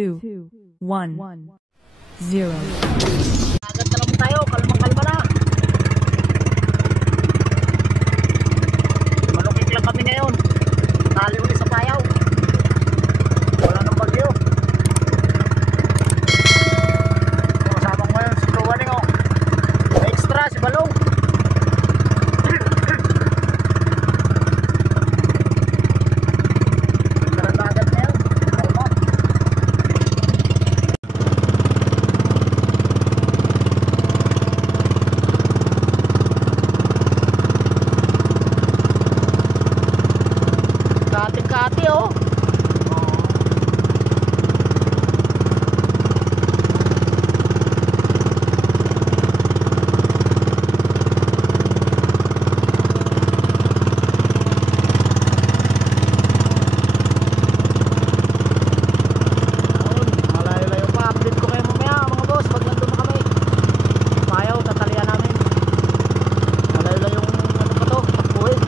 2, 1, 0. Agad na lang tayo, kalma na. Malukik lang kami ngayon. Tali ulit sa payaw. Wala nang bagyo. Kasama ko ngayon si Luwaning oh. Extra si Balong. Kati oh. Malayo-layo pa. Update ko kayo mamaya mga boss. Pag nandun na kami. Payaw, tatalian namin. Malayo-layo yung ano pa to. Takbuhin.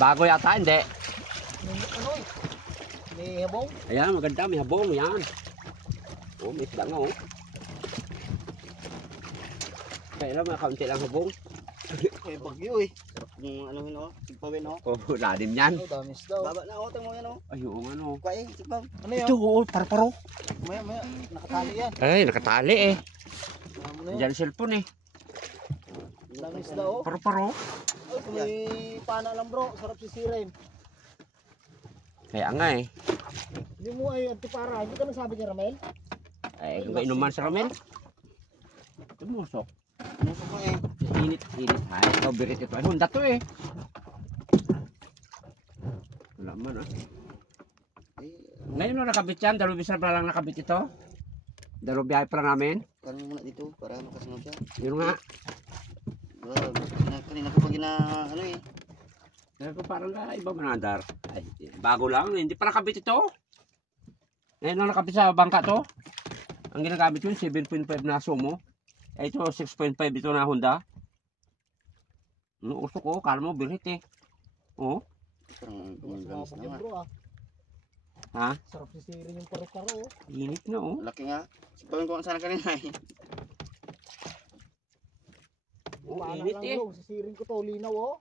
Bago yata, hindi. Ano eh? May habong? Ayan, maganda. May habong. Yan. Oh, may isda nga, oh. Kaya lang, kaunti lang habong. May bagyo eh. Sarap yung ano yun, oh. Sigpawin, oh. Oh, lalim yan. Oh, dami isda oh. Baba na, oh. Tingnan mo yan, oh. Ay, oo, ano. Kuwain, sigpaw. Ano yan? Ito, oh, parparo. Maya, nakatali yan. Ay, nakatali eh. Ano yan? Diyan cellphone eh. Dami isda oh. Parparo. Ay, may pana lang bro. Sarap sisirin. Kaya nga eh. Hindi mo ay antipara. Hindi ka nasabi ni Ramel? Ay, kung inuman sa Ramel. Tumusok. Musok mo eh. Init. Ay, ikaw birit ito. Ay, Honda to eh. Wala man ah. Ngayon lang nakabit yan. Dalawang bisa pa lang nakabit ito. Dalawang biyahe pa lang namin. Karoon muna dito para makasunod siya. Yun nga. Kanina ko pag ano eh. Kaya ko parang iba manadar. Ay, bago lang. Hindi pa nakabit ito. Ngayon lang nakabit sa bangka to. Ang ginagamit yun, 7.5 na Sumo. Eh, ito, 6.5 ito na Honda. Usok ko, kala mo, birit eh. Oh. Parang Mas gumagamit na nga. bro ah. Ha? Sarap sisirin yung paro-paro oh. Init na oh. Laki nga. Sigpawin ko sana kanina eh. Oh, Pana init lang eh. bro. Sisirin ko to. Linaw oh.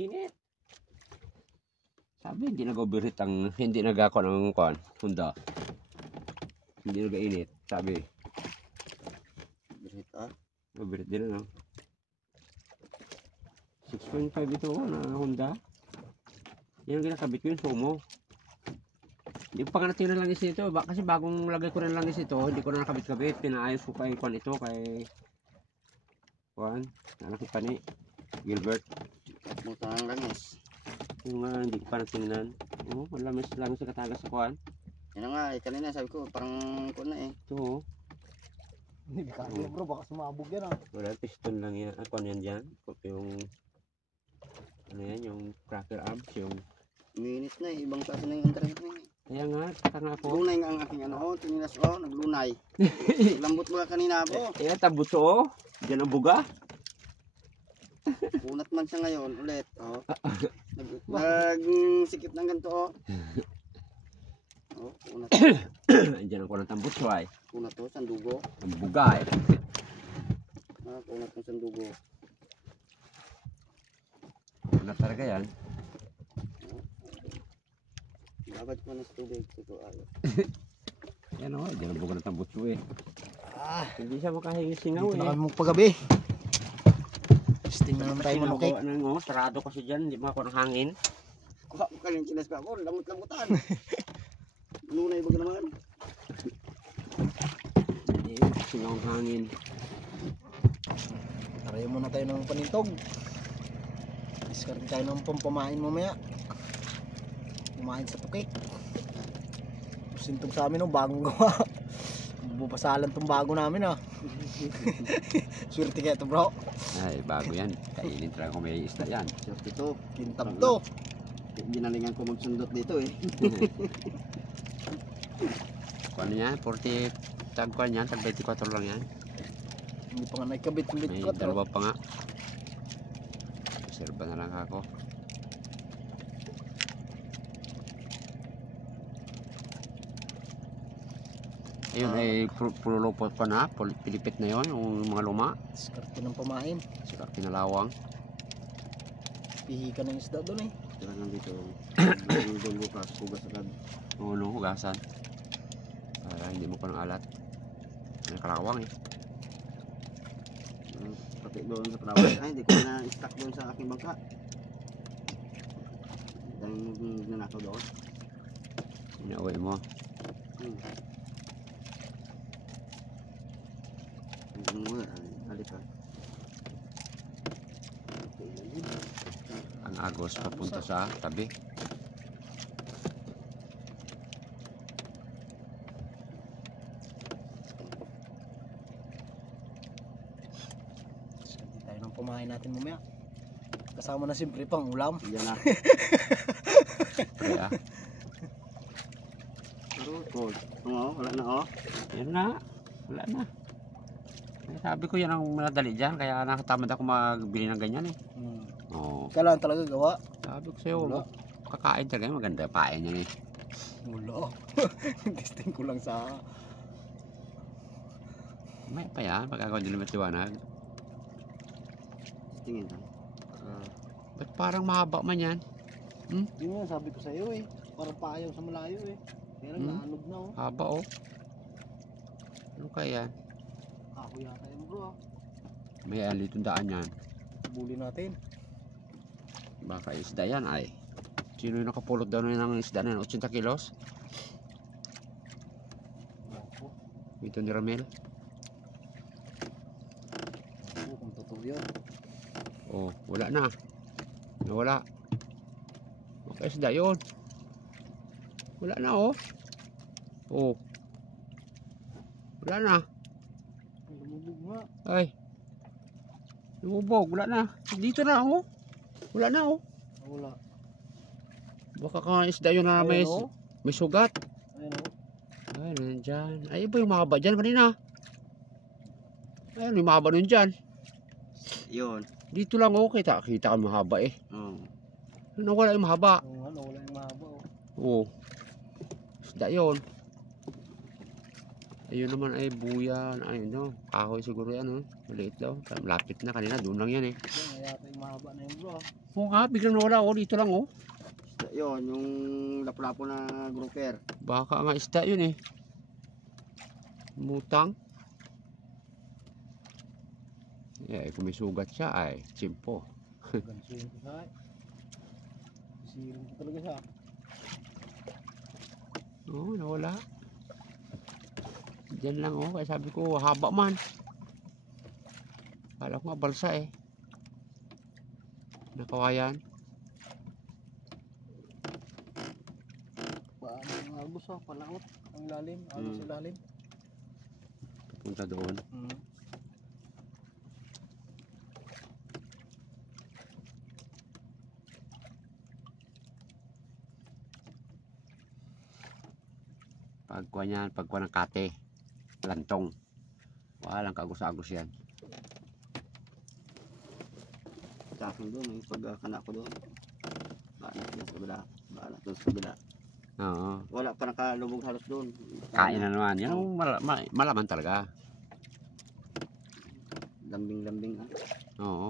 Init. Sabi, hindi nag-overheat ang, hindi nag-ako ng kuhan, Honda. Hindi nag-init, sabi. Birit ah. Overheat din ano. 6.5 ito na Honda. Yan ang ginakabit ko yung Sumo. Hindi ko pa nga natira langis nito. Kasi bagong lagay ko rin langis ito, hindi ko na nakabit-kabit. Pinaayos ko kay Juan ito, kay Juan. Anak ko pa ni Gilbert. Buta ng langis. Yung nga, hindi ko pa natingnan. Oo, lamis sa katagas sa kuhan. Yan na nga, kanina sabi ko, parang kuha na eh. Ito, oh. Hindi kaya bro, baka sumabog yan ah. Wala, piston lang yan. Ako yan dyan. Yung, ano yan, yung cracker arms, yung... Minute na eh, ibang klase na yung internet na eh. Kaya nga, taka nga ako. Lunay nga ang aking ano, tinilas naglunay. Lambot mo kanina po. Kaya tabuso, oh. Diyan ang buga. Kunat man siya ngayon ulit. Nagsikip ng ganito oh. Kunat. Diyan ang kunat ang buso ay. Kunat to, sandugo. Ang buga eh. Kunat ng sandugo. Kunat talaga yan. Babad ko na sa tubig. Ito ayaw. Yan o, diyan ang buga ng tambuso eh. Hindi siya makahingi singaw Dito na eh. kami magpagabi. Testing na naman tayo manukik. Sarado kasi dyan, hindi makakuha ng hangin. Kuha ko kanina chinas ka ako, lamot-lamutan. Lunay ba naman? Hindi, singaw ang hangin. Tarayo muna tayo ng panintog. Discard tayo ng pampamain mamaya. Kumain sa tukik. Sintog sa amin bagong gawa. Bubasalan tong bago namin Swerte kaya to bro. Ay, bago yan. Kainin talaga kung may isda yan. Swerte to. Kintab to. Ginalingan ko magsundot dito eh. Kung ano yan, 40 tagkuan yan, tag 24 lang yan. Hindi pa nga naikabit yung May bitkot. dalawa pa nga. Serba na lang ako. Ayun ay puro lupot pa na, pilipit na yon yung mga luma. Discard ng pamain. Saka kinalawang. Pihi ka ng isda doon eh. Kailangan dito. Doon bukas, hugas agad. Ulo, hugasan. Para hindi mo pa ng alat. May kalawang eh. Pati doon sa Palawan. Ay, hindi ko na stock doon sa aking bangka. Dahil nanakaw doon. Inauwi mo. Halik ka. Ang agos papunta sa tabi. Discard tayo ng pamain natin mamaya. Kasama na siyempre pang ulam. Yan na. Kaya, Wala na oh. yan na. Wala na. Ay, sabi ko yan ang madali dyan. Kaya nakatamad ako magbili ng ganyan eh. Oo. Kailangan talaga gawa. Sabi ko sa'yo, Wala. kakain talaga. Maganda pain yan eh. Wala. Testing ko lang sa... May pa yan. Pagkakaw nyo naman tiwanag. Tingin ha. Ba't parang mahaba man yan? Yun nga sabi ko sa iyo eh. Parang paayaw sa malayo eh. Pero naanog na oh. Haba oh. Ano kaya? Ako yata yun bro ah. May alitong daan yan. Buli natin. Baka isda yan ay. Sino yung nakapulot daw na ng isda na yan? 80 kilos? Ako. Ito ni Ramel. Ako kung totoo yun. Oh, wala na. Nawala. Baka isda yun. Wala na oh. Oh. Wala na. Lumubog nga. Ay. Lumubog. Wala na. Dito na oh. Wala na oh. Wala. Baka ka isda yun na may, Ayun, oh. may sugat. Ayun oh. Ay, nandyan. Ay, iba yung mahaba dyan kanina. Ayun, yung mahaba nun dyan. Yun. Dito lang oh. Kita ka mahaba eh. Oh. Nawala yung mahaba. Oo nga, nawala yung mahaba oh. Oo. Isda yun. Ayun naman ay buyan. Ayun no. Kahoy siguro yan oh. Maliit daw. Malapit na kanina. Doon lang yan eh. Yan, yata yung mahaba na yun bro ah. Oo nga. Biglang nawala oh. Dito lang oh. Yun, yung lapu-lapo na grouper. Baka nga isda yun eh. Mutang. Eh, kung may sugat siya ay chimpo. Gansuin ko siya eh. Sisirin ko talaga siya. Oo, nawala. Diyan lang oh. Kaya sabi ko haba man. Kala ko nga balsa eh. Nakawayan. Paano ang agos palaot. Ang lalim, agos sa lalim. Punta doon. Pagkuha niyan, pagkuha ng kate. Lantong. Walang kagos-agos yan. Sa akin doon, may pagkakana ko doon. Baanat doon sa kabila. Baanat doon sa kabila. Oo. Wala pa nakalubog halos doon. Kain na naman. Yan ang malaman talaga. Lambing-lambing ah. Oo.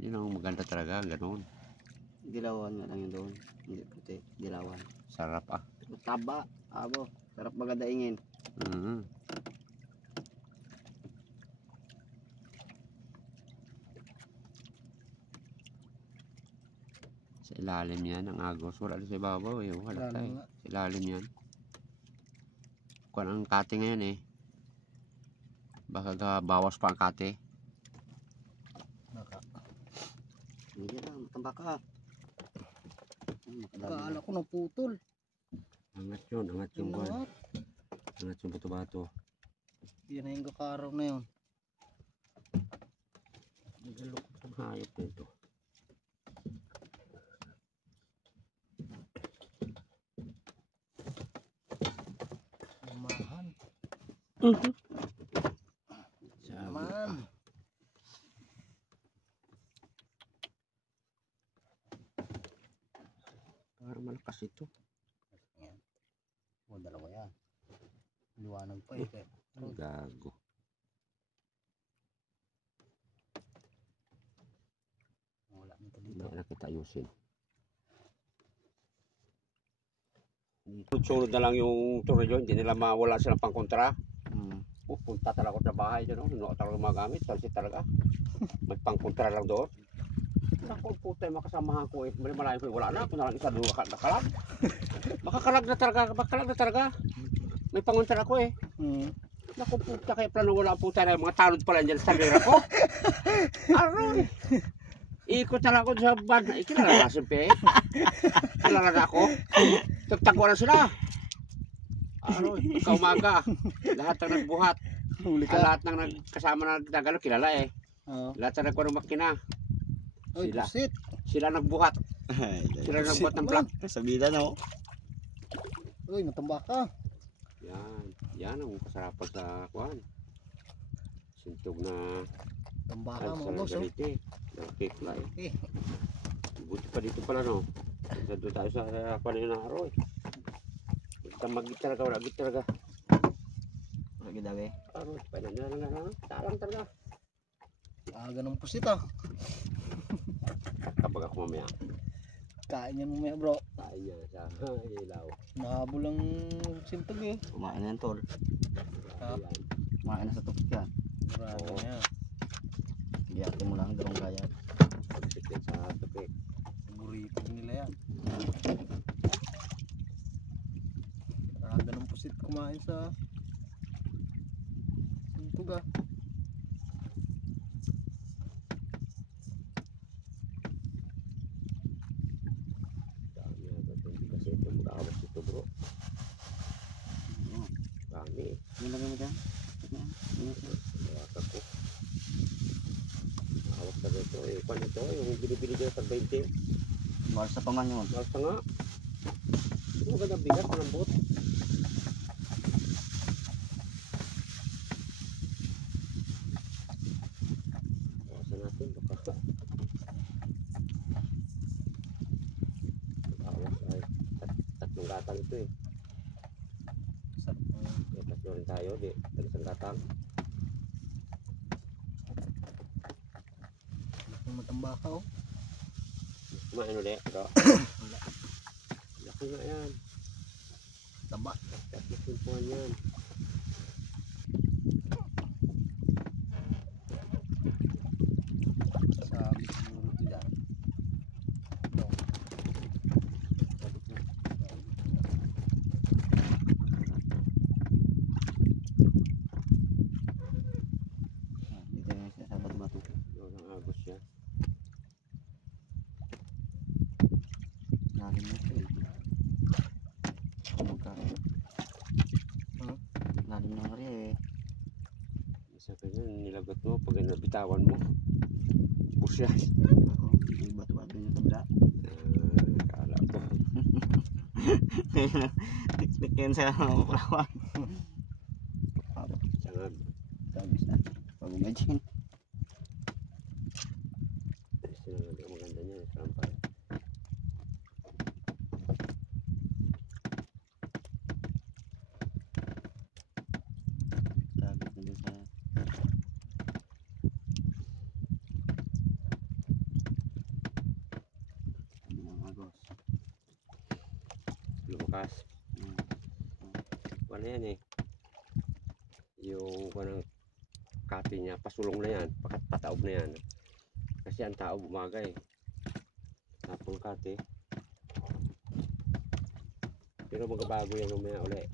Yun ang maganda talaga. Ganun. Dilawan nga lang yun doon. Hindi puti. Dilawan. Sarap ah. Taba. Abo. Sarap magadaingin. Mm. Sa ilalim yan ang agos. Wala rin sa ibabaw eh. Wala Ilalim tayo. nga. Sa ilalim yan. Kung ang kate ngayon eh. Baka bawas pa ang kate. Hindi lang. Matamba ka. Kala ko naputol. Angat yun. Angat yung buwan. Angat. Angat yung bato-bato. Yan na yung kakaraw na yun. Nagalok sa hayop na ito. Samahan. Sabi Naman. parang malakas ito. O, dalawa yan. Liwanag pa eh. Ang gago. Wala nito dito. Hindi na kita ayusin. Sunod na lang yung tornilyo, hindi nila mawala silang pangkontra. Punta talaga ako sa bahay dyan, no? Talaga magamit, salsi talaga. May pangkontra lang doon. Naku, puta, makasamahan ko eh. Malayo ko, wala na. Kung nalang isa doon, nakalag. Makakalag na talaga. May pangontra ako eh. Naku, puta, kaya plano wala ang puta na yung mga tanod pala dyan sa lira ko. Aroy! Ikot na lang ako sa van. Kilala na simpe eh. Kilala na ako. Tagtagwa na sila. Aroy, pagka-umaga. Lahat ng nagbuhat. Huli ka. Lahat ng nagkasama na nagdagalo, kilala eh. Oo. Lahat na nagkuha ng makina. Oy, Sila. pusit. Sila nagbuhat. Sila nagbuhat ng black. Sabida no. Uy, natamba ka. Yan. Yan ang kasarapan sa kuhan. Sintog na Tamba ka mga boss. Oh. galite. Cake fly. Eh, Buti pa dito pala no. Doon tayo sa harapan ng aroy. Magit talaga, wala git talaga. Lagi daw eh. Aroy, panang talang talaga. aga ng pusit ah. Kapag ako mamaya, Kain yan mamaya bro. tayo niya sa ilaw. Nahabol ang sintag eh. Kumain na yan tol. Ha? Ayan. Kumain na sa tukik yan. Marami Oo. na. Giyatin mo lang dalawang gaya. Pagsikin sa tupik. Burrito nila yan. Aga ng pusit kumain sa sintag ah. Dami na ito. Hindi kasi ito makaabas ito bro. Dami eh. Yung lagay mo dyan. Nakaka ko. Awas na dito. Eh, kwan ito. Yung binibili dyan sa 20. Mahal sa paman yun. Basta nga. Ito magandang bigas. Malambot. Awasan natin. Baka. Awas ay. Tatlong gatang ito eh. Sarap mo yan. May tatlo rin tayo. Di. Isang gatang. Laki ng matamba ka oh. Kumain ulit. Bro. Laki nga yan. Tamba. Tatlo simpuan yan. Sabi siguro ito dyan. Dito yung sa bato-bato. Doon ang agos siya. Ganyan, nilagot mo. Pag nabitawan mo. Push yan. Oo, may bato-bato yung kabila. Kala ko. Tik-tik yan sa kuklawan. Sangag. Sabi sa pag-imagine. Sinangag ang maganda niya. Sampal. Sabi ko din sa kabilang agos. Lumakas. Hmm. Ano yan eh. Yung kanang kati niya. Pasulong na yan. Pataob na yan. Kasi ang tao bumagay. Tapong kati. Pero magbabago yan umaya uli.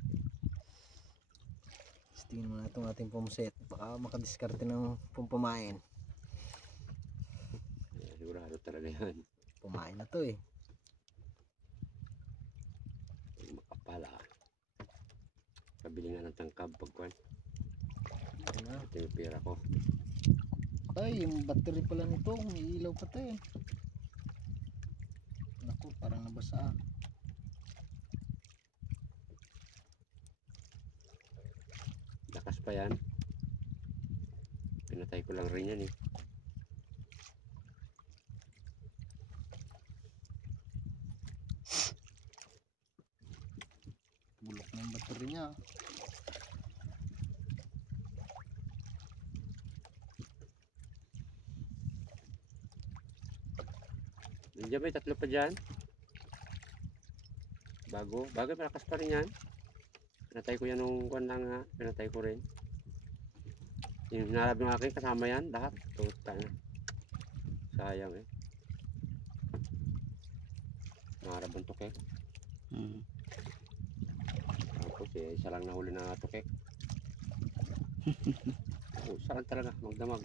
Tingnan mo na itong ating pumset. Baka makadiskarte ng pumpamain. Sigurado talaga yan. Pumain na to eh. Makapala. Kabili nga ng tangkab pagkuhan. Ito na. Ito yung pera ko. Ay, yung battery pala nito. May ilaw pa to eh. Naku, parang nabasa. Lakas pa yan. Pinatay ko lang rin yan eh. Bulok na yung battery niya. Nandiyan may tatlo pa dyan. Bago malakas pa rin yan. Pinatay ko yan nung kuwan lang nga. Pinatay ko rin. Yung hinalab ng akin kasama yan. Lahat. Tuta na. Sayang eh. Nangarap ang tukek. Hmm. Tapos eh, isa lang nahuli na tukek. Isa lang talaga. Magdamag.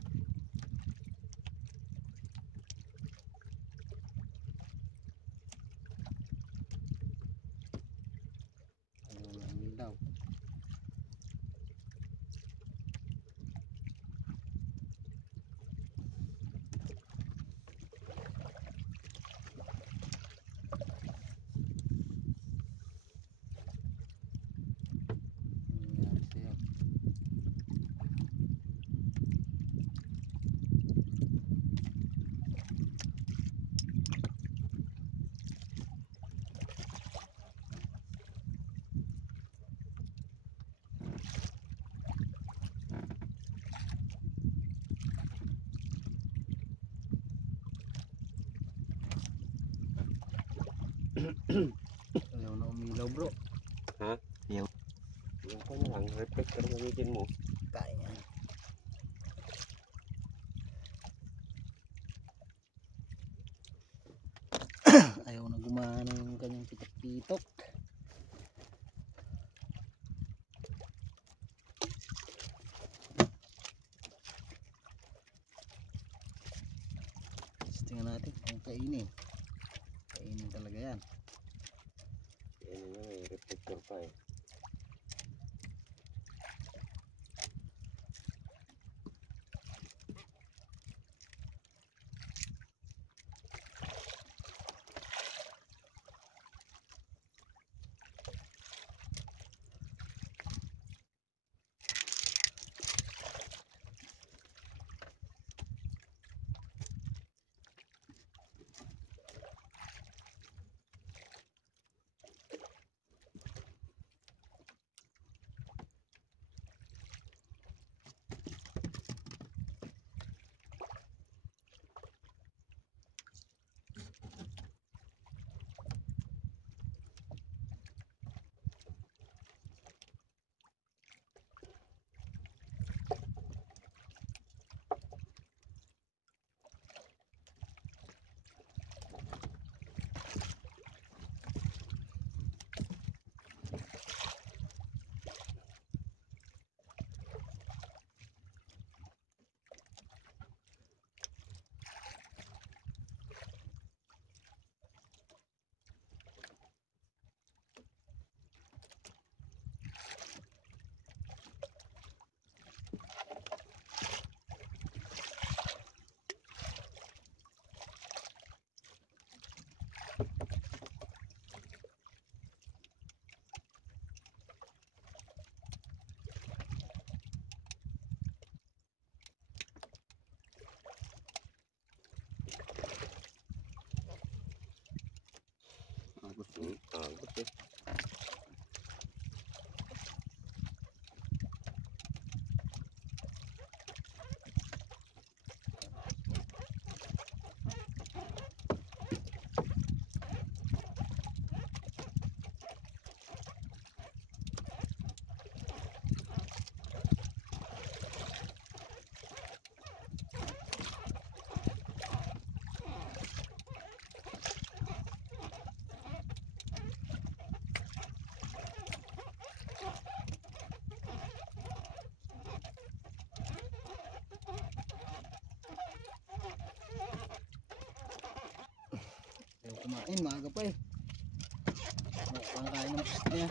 Ayun ang ilaw. Nangyari sa'yo. Ayaw na umilaw bro. Yung ko na lang. Reflector gamitin mo. Kaya yan. Ayaw na gumana yung kanyang pitok-pitok. Tingnan natin kung kainin. Kainin talaga yan. Yan nga may reflector pa eh. malaki. Ayaw kumain, maaga pa eh. Ang kain ng pusit niya.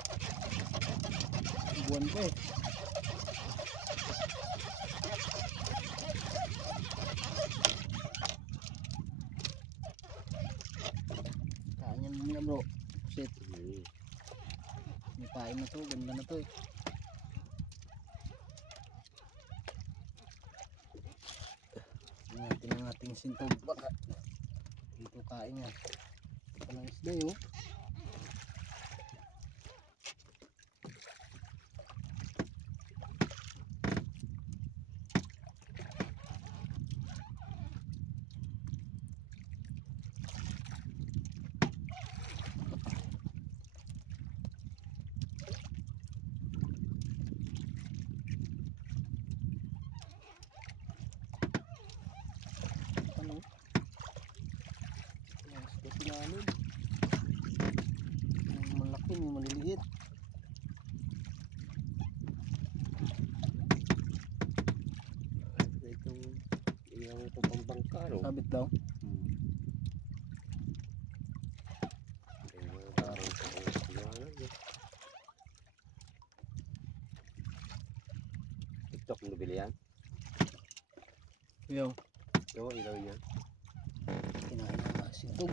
Buwan pa eh. Kain yan muna bro. Pusit. May pain na to, ganda na to eh. Natin ang ating sintog baka. Dito kain niya. Ito lang isda yun. Ano? Ang isda silalim. May malaki, may maliliit. Itong iyang ito pang bangka, no? Sabit daw. TikTok mo nabili yan? Yung Oo, ilaw niya. kinain na sintog.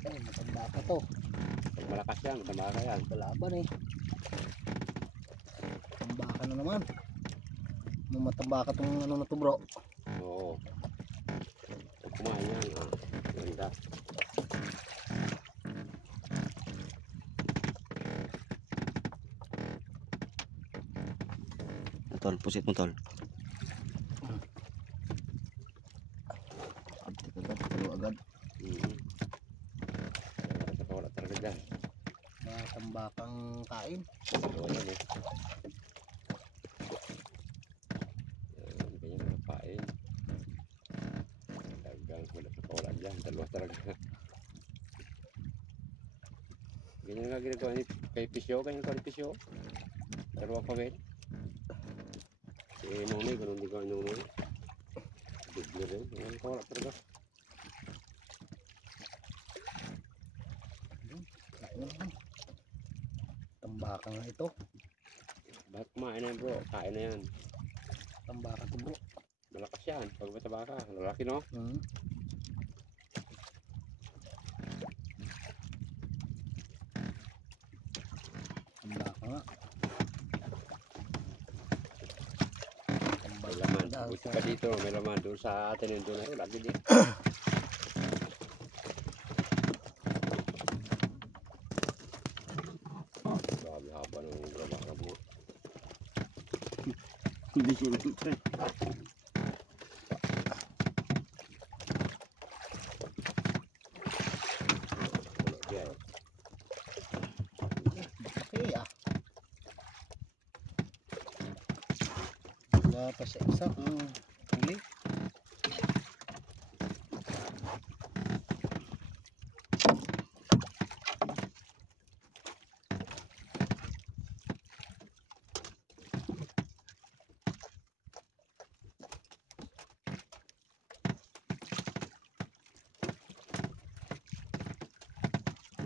Ay, matanda ka to. Pag malakas yan, matama ka yan. Kalaban eh. Matamba ka na naman. Mamatamba ka tong ano na to bro. Oo. Pag kumain yan, ganda. Tol, pusit mo tol. Abtik agad, talo agad. Wala talaga dyan. Matamba kang kain. Oo, yan eh. Yan, ganyan mga kain. Dagang, wala sa kawalan dyan. Dalawa talaga. Ganyan nga ginagawa ni kay Pisyo. Ganyan ka ni Pisyo. Dalawa pa rin. Si Nonoy, ganun din ka ni Nonoy. Bigla rin. Yan, kawala talaga. Kain na naman. Tamba ka nga ito. Bakit kumain na yan bro? Kain na yan. Tamba ka to bro. Malakas yan. Pag mataba ka. Lalaki no? Tamba ka nga. Tamba May ka laman. daw Buti sa- pa dito. May laman. Doon sa atin yung doon na yun. Lagi din. Grabe haba ng grabara mo. Hindi siya nagtry. Wala yan. Okay ah. Wala pa sa isa. Huli.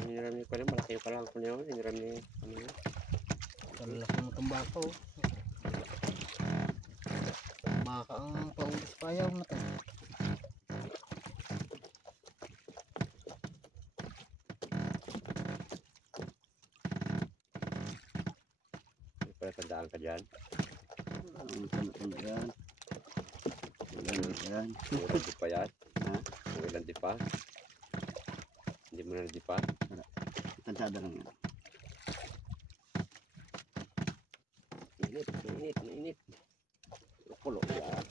Hiniram niyo pa rin. Malaki pa lang ko niya. Hiniram niyo. Ano yun? Kalaki mo tumbako. Baka ang paulis payaw na to. May palatandaan ka dyan. Ang tanda yan. Yan, yan. Ulan di pa yan. Ha? Ulan di pa. Hindi mo na nadipan. Tansada lang yan. Init. Kulo yan.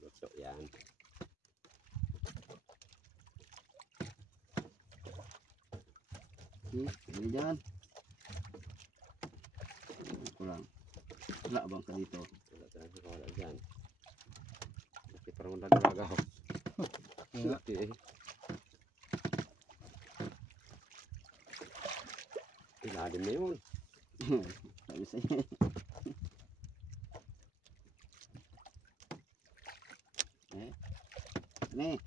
Luto yan. Sige dyan. Kurang. Wala bang ka dito? Wala dyan. Kasi parang nagagaw. Okay. Ilalim na yun. Sabi sa'yo. Ni.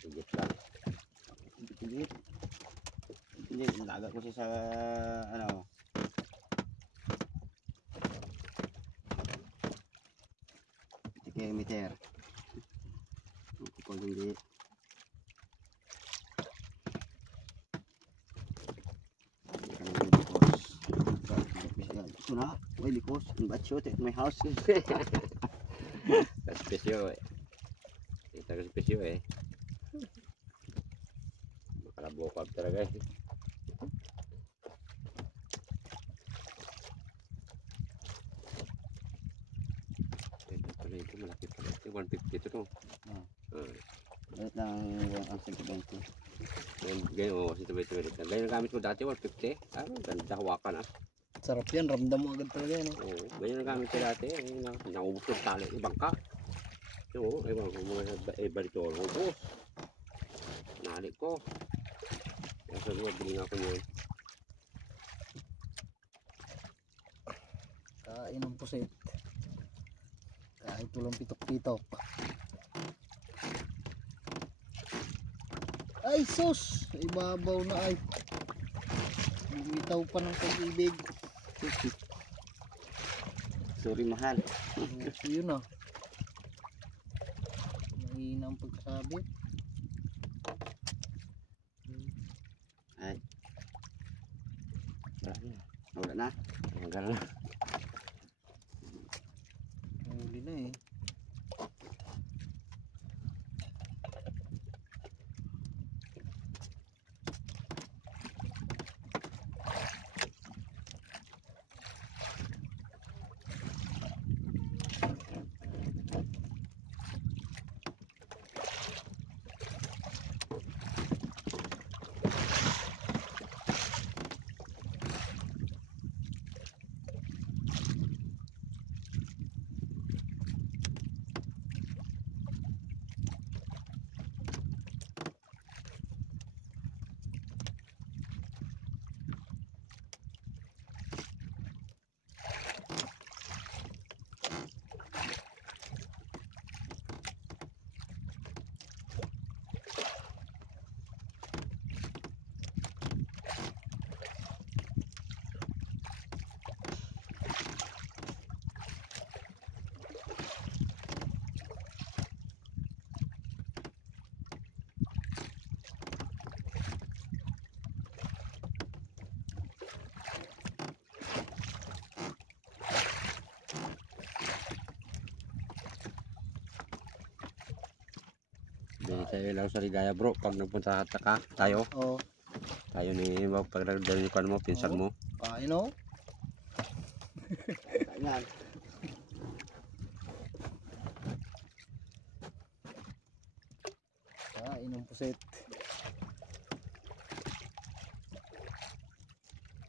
Sigit lang. Hindi, nilaga ko siya sa ano. Meter. Kapag hindi. Ito na, may likos. Ang batsyot at my house. Spesyo eh. Kita ko spesyo eh. Makalabokab talaga eh. Ito pala ito, malaki pala ito. 150 ito to. Balit lang ang 120. Ganyan o, kasi tabay-tabay. Ganyan ang gamit ko dati, 150. Ganda, hawakan ah. Sarap yan, ramdam mo agad talaga yan. Oo, ganyan ang gamit ko dati. Naubos ko tali, ibang ka. Oo, ewan ko mga balik ko. Ubos. Nalik ko. Kaya sa mga biling ako niyan. Kain ng pusit. Kahit walang pitok-pitok. Ay sus! Ibabaw na ay. Bumitaw pa ng pag-ibig. Sorry mahal. Yun ah. Mahina ang pagkasabit. Ay, Wala na. wala na. Tanggal na. Huli na eh. Bili tayo lang sa Ligaya bro. Pag nagpunta ka tayo. Oh, Tayo ni pag nagdalipan mo, pinsan mo. kain oh. Yan. Kain ng pusit.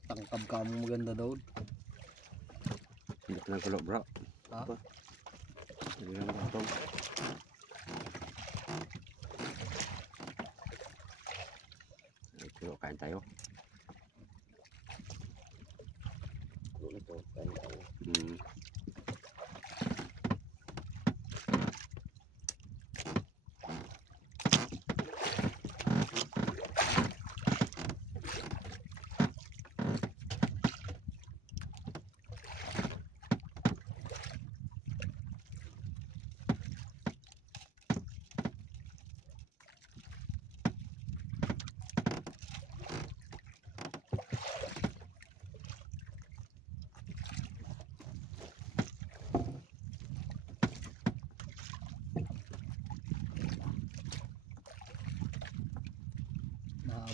Tangkab ka mo maganda daw. Hindi ka ng kulo bro. Ha? Hindi lang bro. Ito, kain tayo. Ito, kain tayo.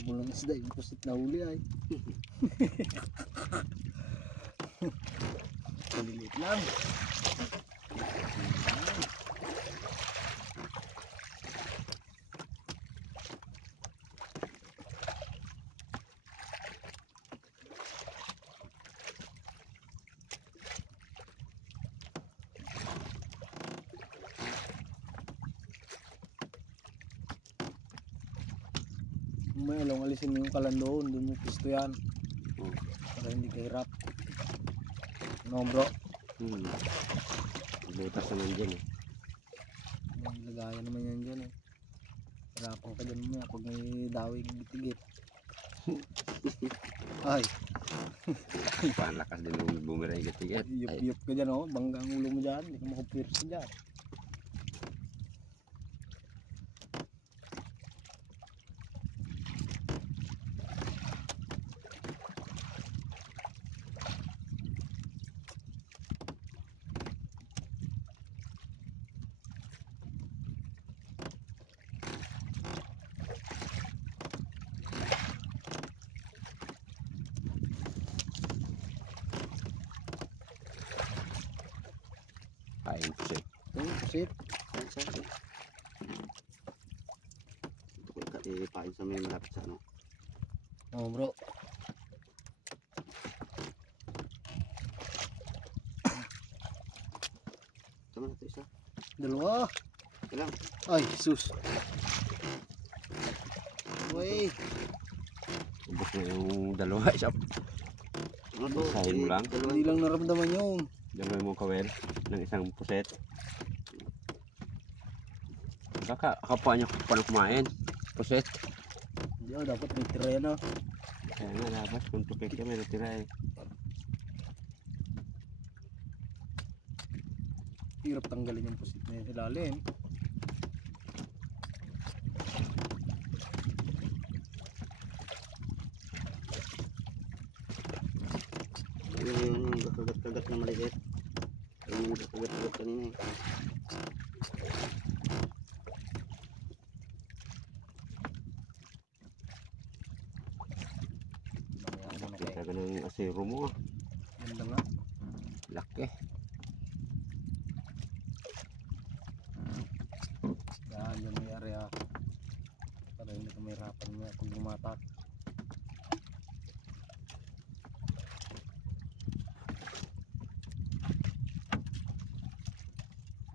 Habol ng isda, yung pusit na huli ay. Maliliit lang. May along alisin mo yung kalan doon mo pisto yan. Para hindi kahirap. No bro? Butas naman dyan eh. May lagayan naman yan dyan eh. Hirapan ka dyan mo pag may dawing bitigit. Ay. Palakas din yung bumiray gatigit. Yup-yup ka dyan oh. Banggang ulo mo dyan. Hindi ka makapirsa dyan. Kain po siya. Ito, pusit. Ito ko ipain sa may malapit sa ano. Oh bro. Sama na ito isa. Dalawa. Ilang. Ay, sus. Uy. Ubus na yung dalawa. Isa. Ano to? Isahin mo lang. Dalawa. Hindi lang naramdaman yun. Dalawa mong kawel ng isang puset. Kapwa niya paano kumain. Puset. Hindi dapat may terreno. Kaya nga labas kung tupik ka may natira eh. Hirap tanggalin yung pusit na yung ilalim. Yung kakagat-kagat na maliit. Yung kakagat-kagat kanina eh. Kita ka ng asero mo. Ganda nga. Laki. Yan yung may area. Para hindi ka mahirapan mo pag bumatak.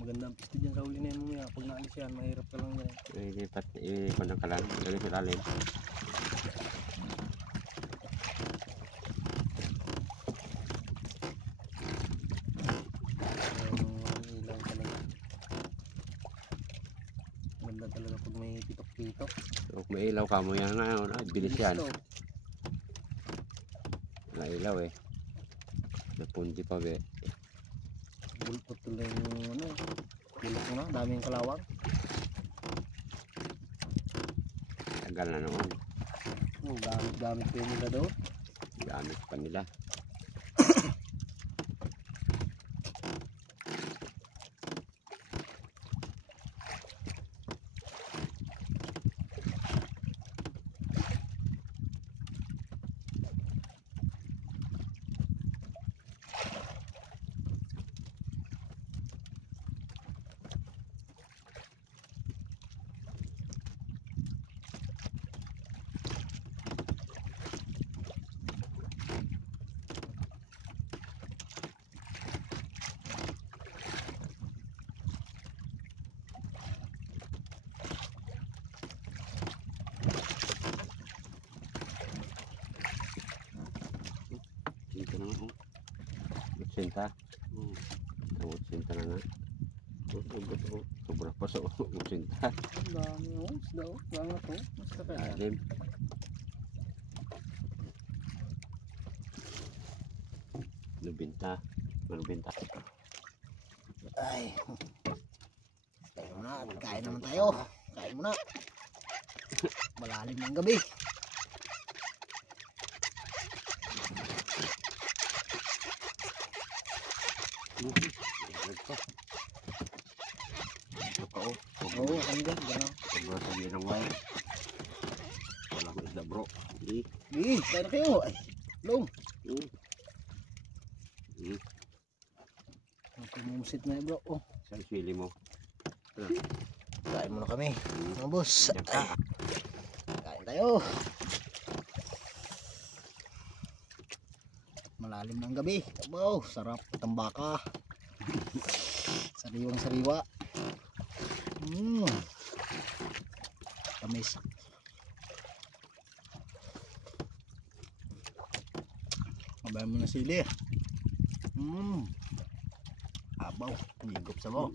Maganda ang pisto dyan sa uli na yan mo. Pag naalis yan, mahirap ka lang yan. Ilipat, ipanang ka lang. Lagay sa lalim. Ilaw talaga. Maganda talaga pag may pitok-pitok. So, kung may ilaw ka mo yan nga. Bilis yan. Nailaw eh. Napundi pa be. Bulpot tuloy yung ano. Bulok na, daming kalawang. Tagal na naman. Oh, gamit ko yung nila doon. Gamit pa nila. Dito na nga. Utsinta. Oh. Ang utsinta na nga. Sobra pa sa utsinta. Ang dami oh, isda oh. Bangat oh. Basta kaya. Lalim. Nubinta. Manubinta. Ay. Tayo muna. Kain naman tayo. Kain muna. Malalim ng gabi. Ito pa oh. Oo, ang ganda. Sobra sa ng wire. Wala ko Isda bro. Kaya na kayo. Ay, long. Pumusit na bro. Oh, Sa sili mo. kain muna kami. Mga boss. Diyan ka. Kain tayo. Malalim ng gabi. Wow, sarap. Tambaka. Sariwang sariwa. Tamis. Mabay mo na sili. Abaw. Higop sa mo.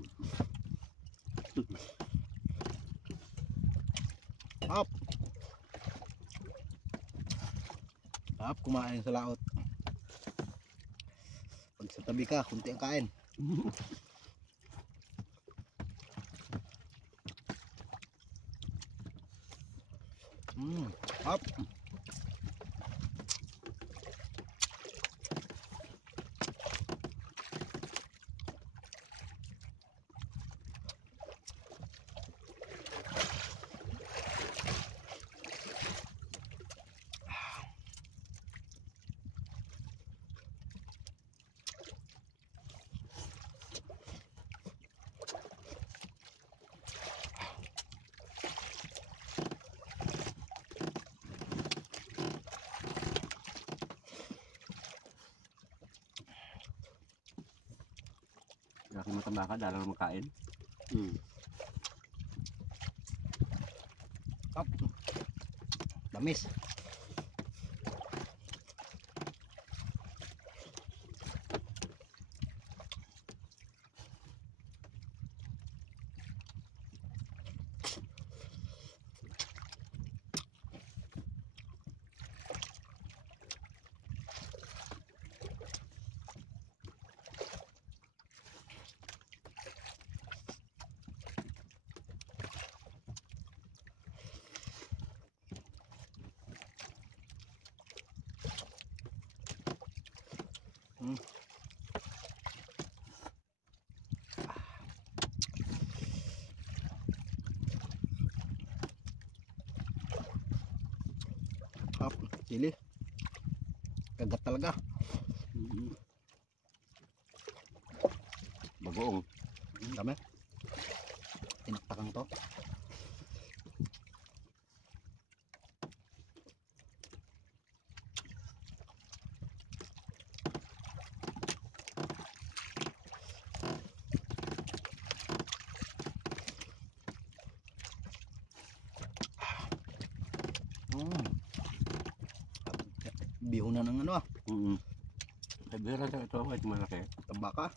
Up. Up, kumain sa laot. Pag sa tabi ka, kunti ang kain. Up. Laki matamba ka, dala na makain. Up. Tamis. Up. Sili. Kagat talaga. Bagoong. Dami. Tinaktakan to. Bihunan ng ano Ay, bira sa ito. Ay, malaki. tambaka.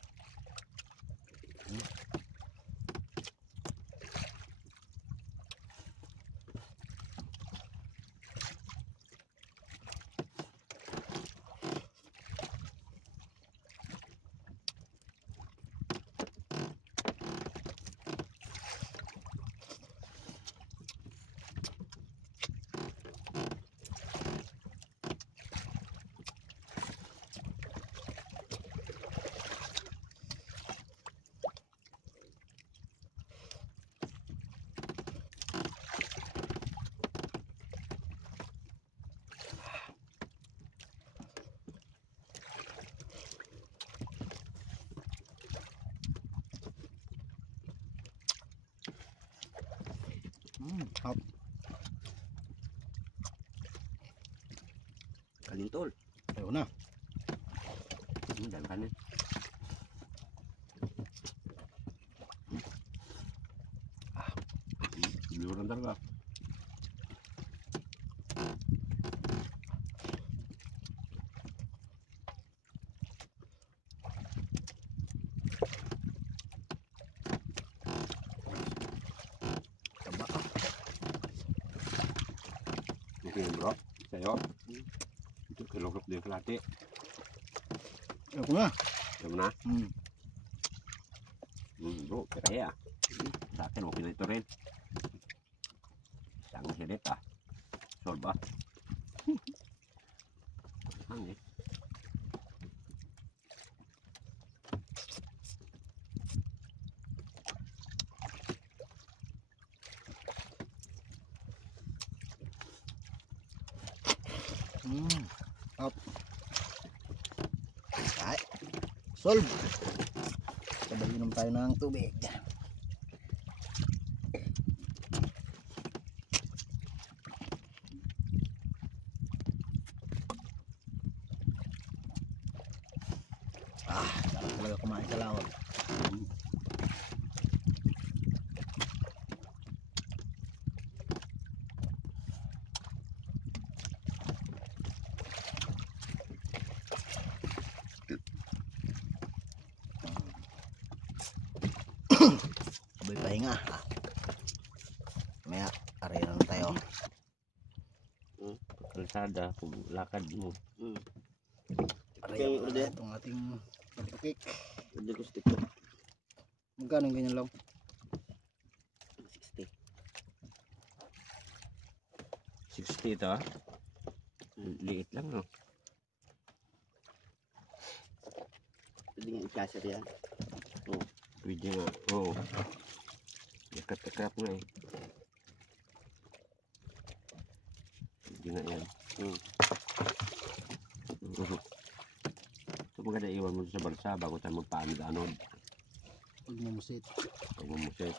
Up. Kalintol. Ayaw na. Dami kanin. Liburan talaga. Tambaka. Okay bro. Sa'yo. Ito kilogrok din kalati. Ayaw ko na. Ayaw mo na? Bro, kaya. Sa akin okay na ito rin. Isang hilit Solve Hangin. Up. Ay. Solve. Sabay inom tayo ng tubig. Sarap talaga kumain sa laot. Sabay pahinga. Maya, arena na tayo. Kalsada, lakad mo. Arena na itong ating patikik. Pwede ko stick ko. Magkano yung ganyan lang? 60. 60 ito ah. Liit lang no. Pwede nga i-flasher yan. Pwede nga. Oo. Yakat-yakat nga eh. Pwede nga yan. Ito maganda iwan mo sa balsa bago tayo magpaanod-anod. Huwag mamusit. Pag mamusit.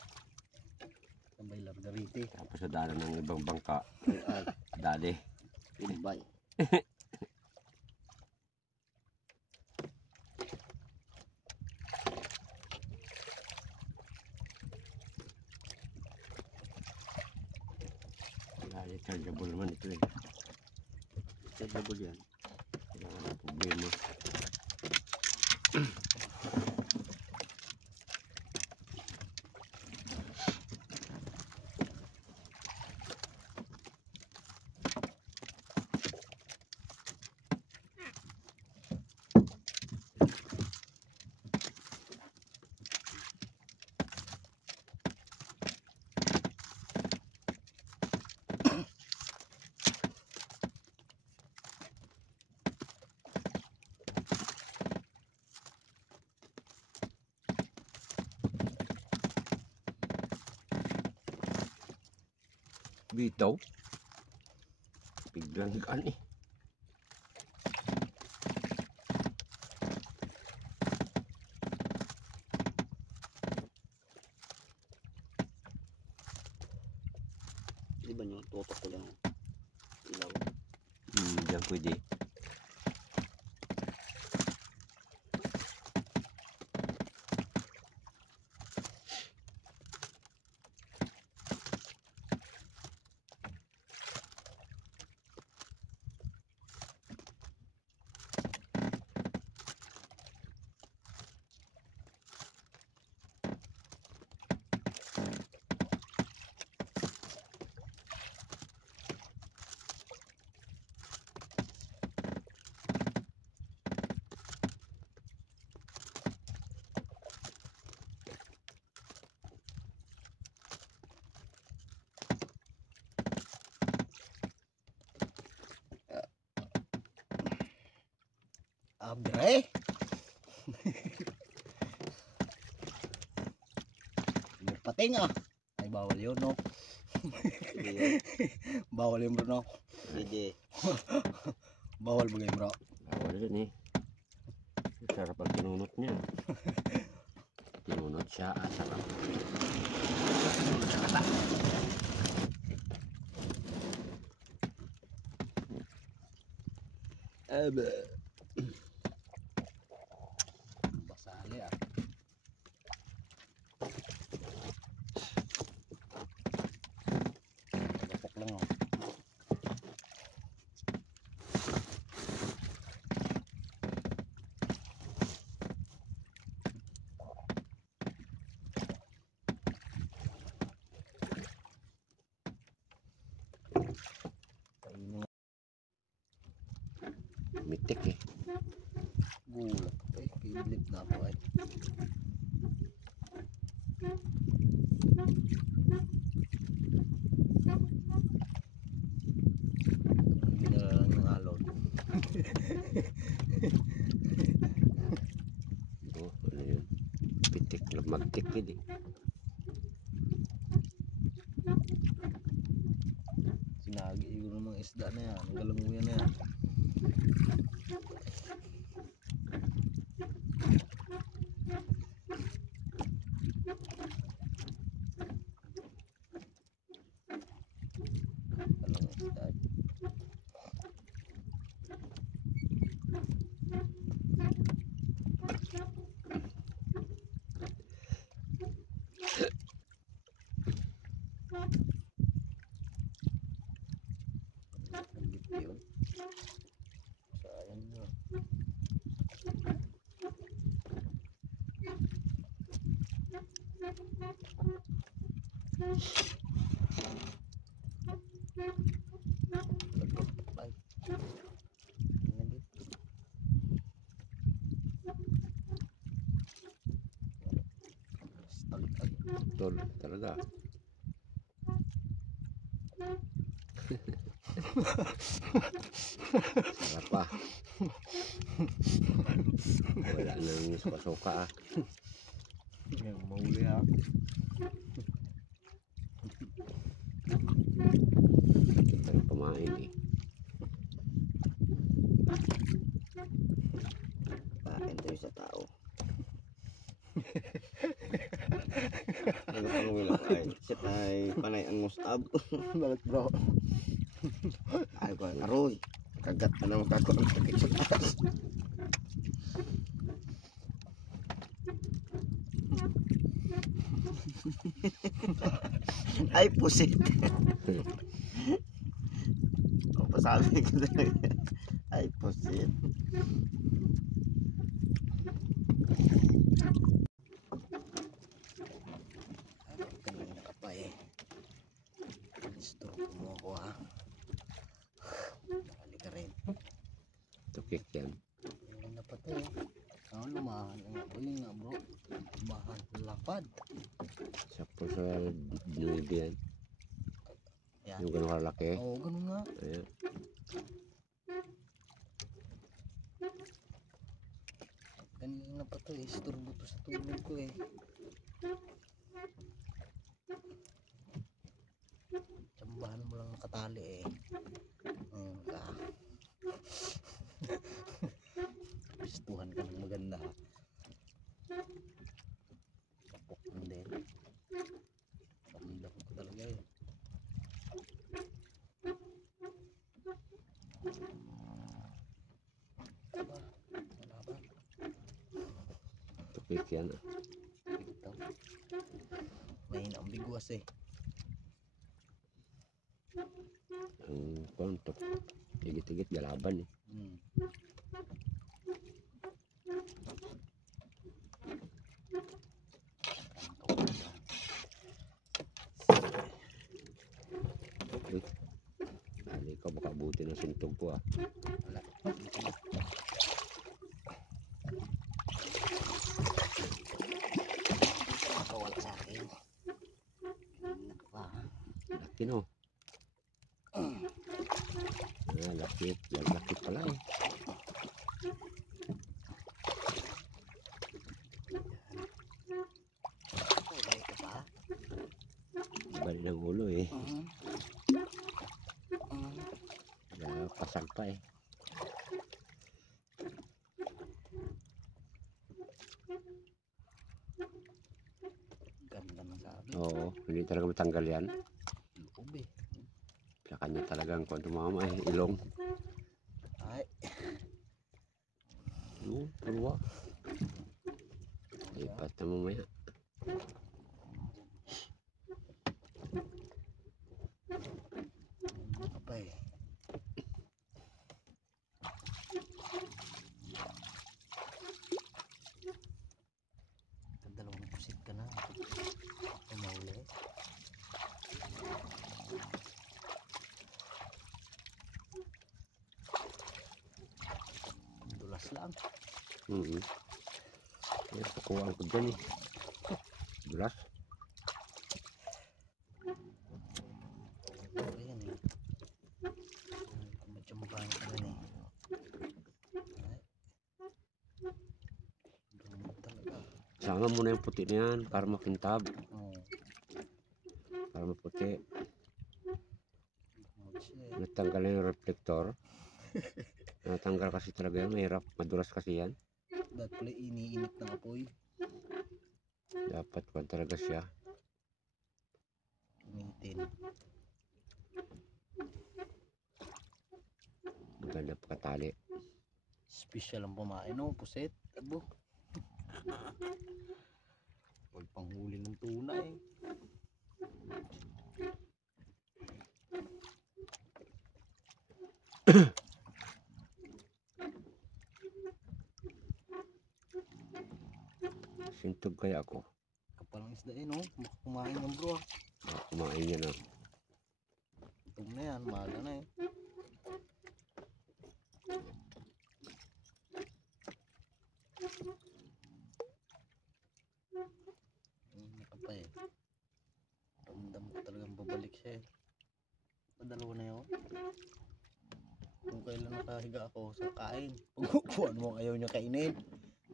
Tambay largarite. Tapos sa dala ng ibang bangka. Dali. Goodbye. Dali, chargeable naman ito eh. Chargeable yan. Wala nga problema. Bitaw. Biglang gaan eh. Di ba nyo? Tutok ko lang. Ilaw. Diyan pwede. Abre. Yung pating ah. Ay bawal yun no. Pwede yun. Bawal yun bro no. Pwede. Bawal bagay bro. Bawal yun eh. Sarap ang tinunot niya. Tinunot siya at sarap. Sakata. Basali ah. Gapok lang oh. Mitik eh. Gulat. Ay, kidlip na ako ay. Hindi na lang yung alon. Oh, ano yun? Pitik lang. Magtik yun eh. Sinagi yung mga isda na yan. Ang galanguyan na yan. Tol, talaga. Sarap pa. Wala nang suka-suka ah. Yung mahuli ha. Sarap kumain eh. Pakin tayo sa tao. Ano pang wilang ay sit ay panay ang musab. Balik bro. Ay ko aroy. Kagat na naman kako ang sakit sa taas. Ay pusit. O pasabi ko talaga. Ay pusit. Kanina ka pa eh. Stroke mo ako ha. Nakali ka rin. Tukik yan. Yun na pa to eh. Lumahan nga bro. Yun nga bro. Lumahan. Lapad. Sapo sa dinuibi yan. Yan. Yung ganun kalaki. Oo, ganun nga. Ayan. Kanina pa to eh. Isturbo to sa tulog ko eh. Tsambahan mo lang ang katali eh. Ka. Pistuhan ka ng maganda ha. Kapok mo din. Kamdam ko talaga eh. Aba, wala ba? Tukik yan ah. Ito. May ambiguous eh. Ang kontok. Tigit-tigit galaban eh. Hindi ka baka buti ng sintog ko ah. Wala. Nakawala sa akin. Laki no. Laki. Laki pala eh. Balik ka pa. Balik ng ulo eh. Pasag pa eh. Ganda ng sabi. Oo, hindi talaga matanggal yan. Loob eh. Sa kanya talagang kung tumama eh, ilong. Ay. Yung, purwa. Lipat na mamaya. Apa eh. Dalawang pusit ka na. Umahuli. Dulas lang. Yan, pakuhaan ko dyan eh. Dulas. Ayan eh. Kumachambahan ka rin eh. Ay. Dumot talaga. Sama mo na yung puti na yan para makintab. Oo. Para maputi. Dumot siya eh. Natanggal na yung reflector. Natanggal kasi talaga yan. Mahirap. Madulas kasi yan. Dapat pala iniinit ng apoy. Dapat pa talaga siya. Initin. Maganda pagkatali. Special ang pamain, no? Puset. Abo. Pag panghuli ng tuna eh. Sintog kaya ako. Kapal ang isda eh, no? Baka kumain ng bro. Kumain yan ah. Gutom na yan, maaga na eh. Nakapa eh. Ramdam ko talagang babalik siya eh. Padalawa na yun. Kung kailan nakahiga ako sa kain. Pag mo ayaw niya kainin.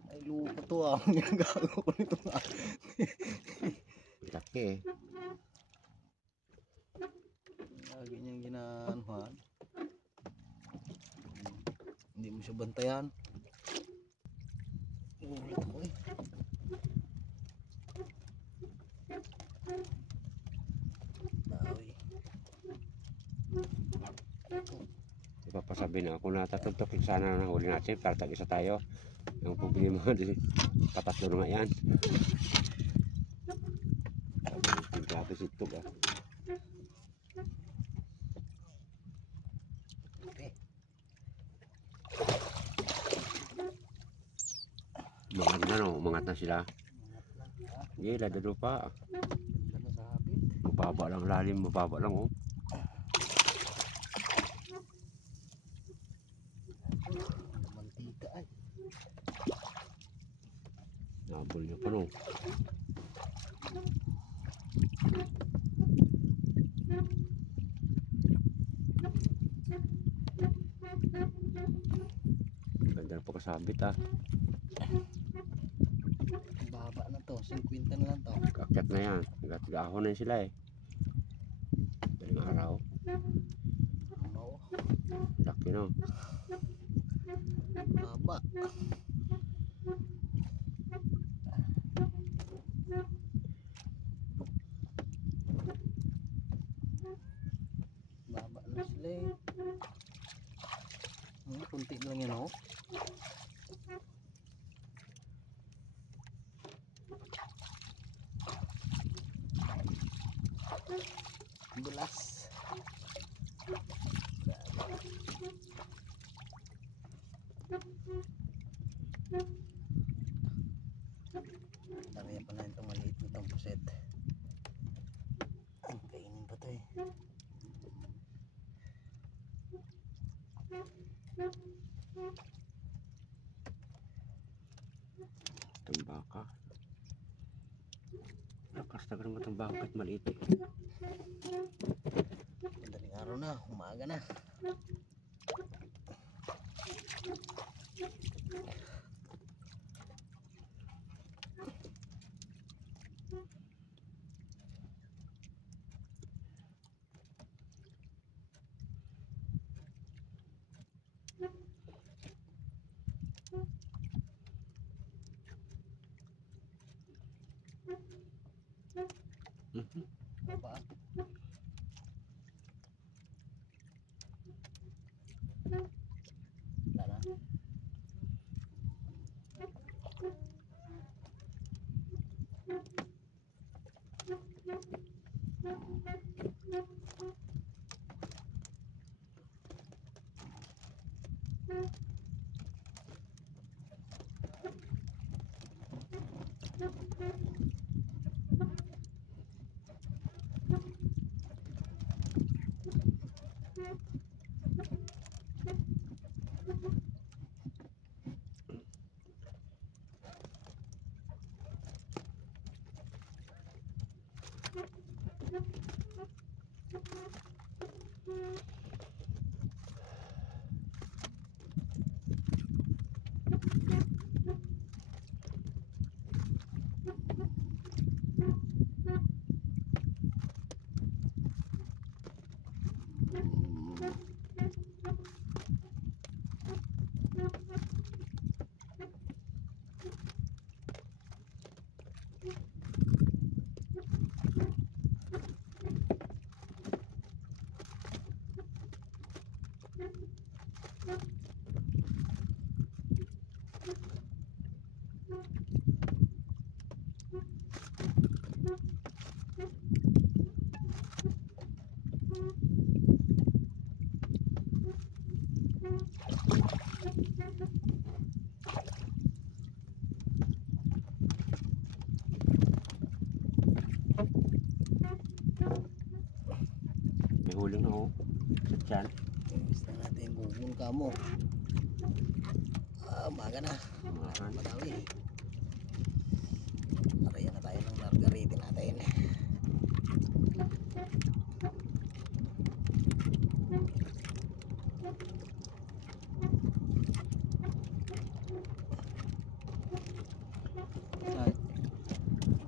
Ay lupa to ah. Ang ginagawa ko nito nga. Laki eh. Lagi niyang ginaanuhan. Hindi mo siya bantayan. Ulit ako eh. Bawi. Ipapasabi na ako na tatugtugin sana ng huli natin para tag-isa tayo. Ang problema patatlo na nga yan. Grabe si Tug ah. Umangat na no, umangat na sila. Hindi, ladalo pa. Ganda na sa hapit. Mababa lang lalim, mababa lang oh. Mantika ay. Nabol niya pa no. Ganda na pagkasabit ah. Ang baba na to. 50 na lang to. Kakyat na yan. Gahon na sila eh. Daling araw. Ano? Laki no. Baba. Baba na sila eh. Kunti lang yan oh. Dulas. Dami pa na itong maliit nitong puset. Ang kainin pa to eh. Tambaka. Lakas na ng tambaka at maliit eh. Madaling araw na, umaga na. Baba. Wala na. huli na oh. Yan. Gusto natin bumun ka mo. Umaga na. Madami. Maraya na tayo ng margarita natin.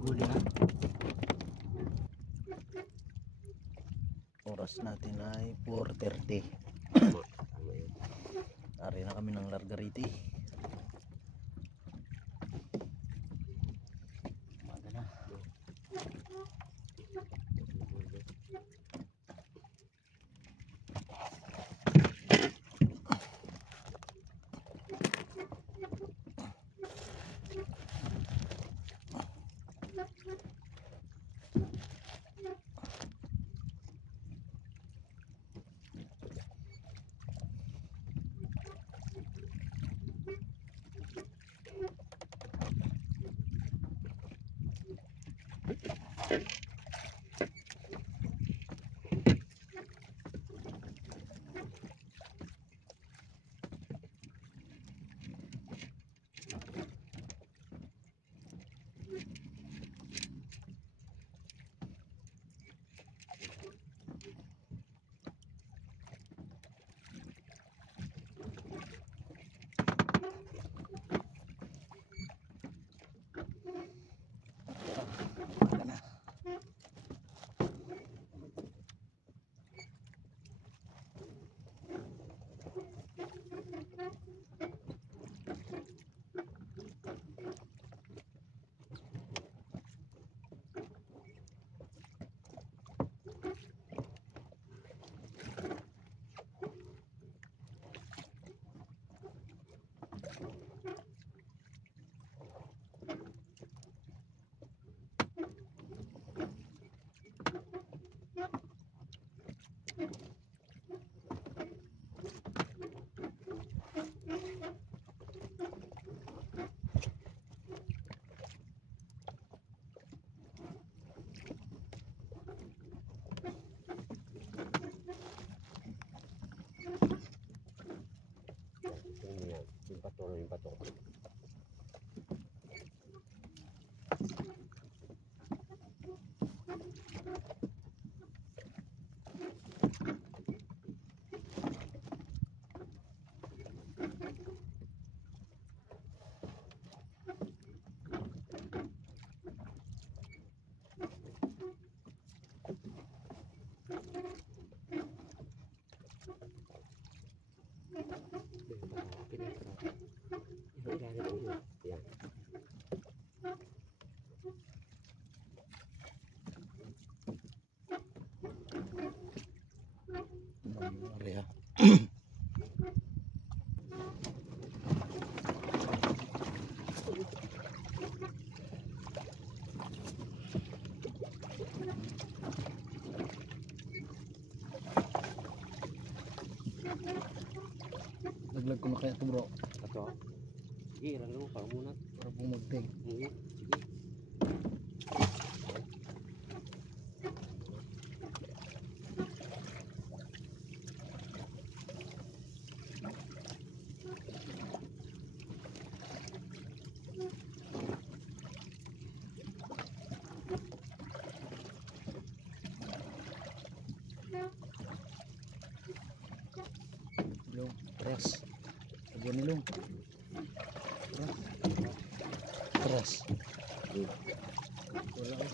Huli na. Oras natin ay 4:30. Ari na kami ng Largariti. Umaga na. Yung bato. Area. Laglag ko na kaya ito bro. Ito. Sige, ilagay mo para muna. Para bumagting. Sige. Ilong, teras. Lagyan ilong. Teras. Wala ko.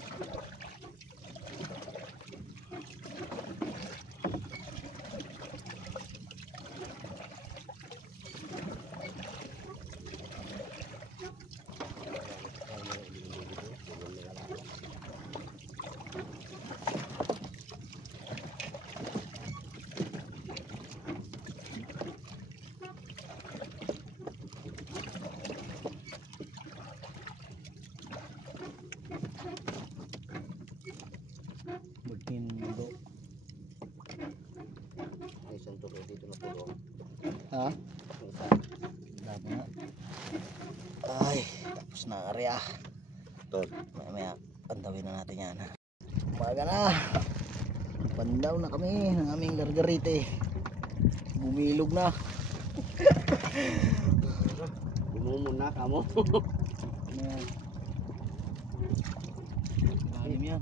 Magtindo. Ay, santo kayo dito na pulo. Ha? Dami na. Ay, tapos na ang area. Ito. Maya-maya, pandawin na natin yan. Umaga na. Pandaw na kami ng aming gargarite. Bumilog na. Bumumuna ka mo. Ayan. Lalim yan.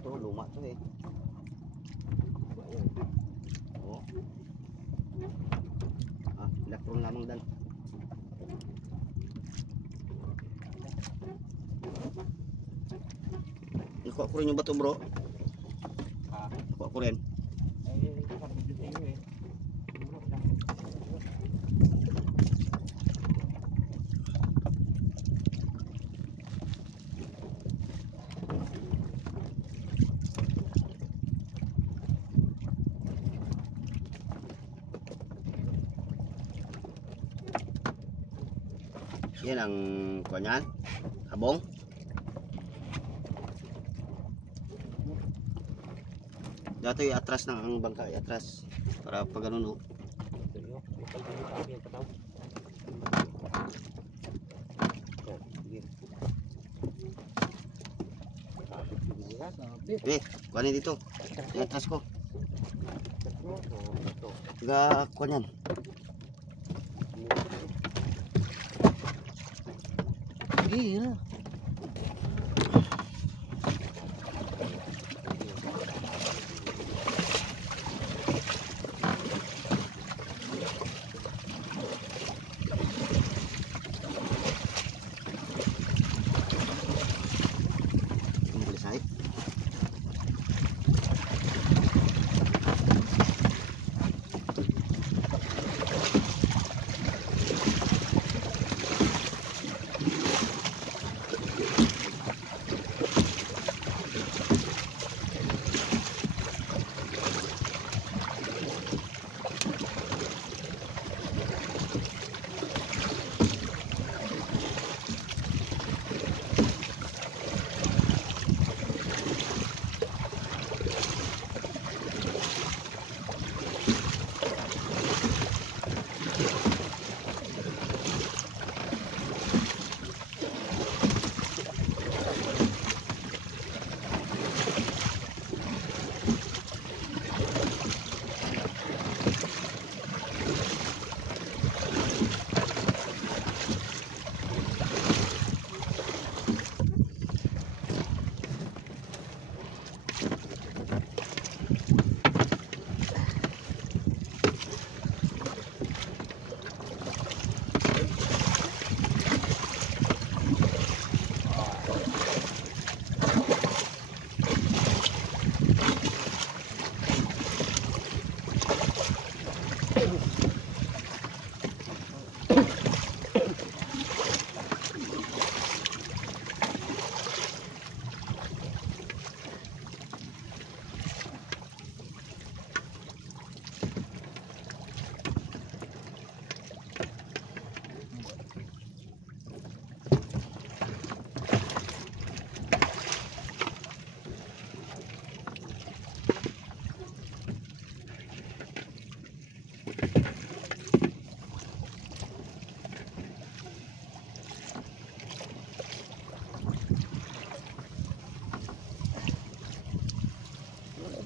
Ito, luma to eh. Oh. Electron lamang dan. Nakuha ko rin yung bato bro. Nakuha ko rin. Yan ang kanyan, habong. Dato yung atras ng ang bangka, atras para pag ganun. Kuhanin dito. Yung atras ko. Tiga kanyan. Sige, yun na.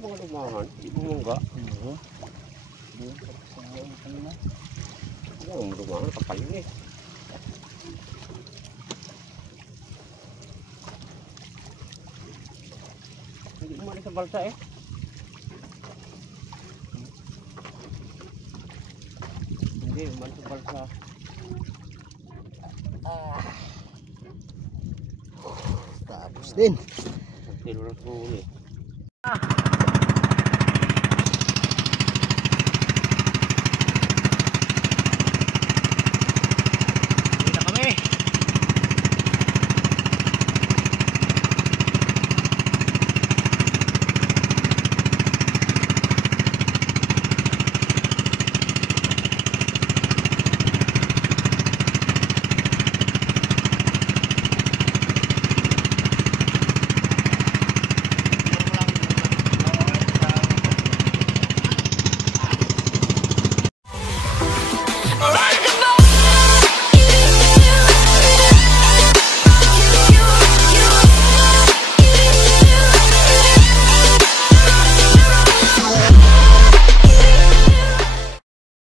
Mga lumahan, di bumungga. Yung lumahan, kapal yun eh. Hindi umali sa balsa eh. Hindi umali sa balsa. Tapos din. Ang tiro na po ulit.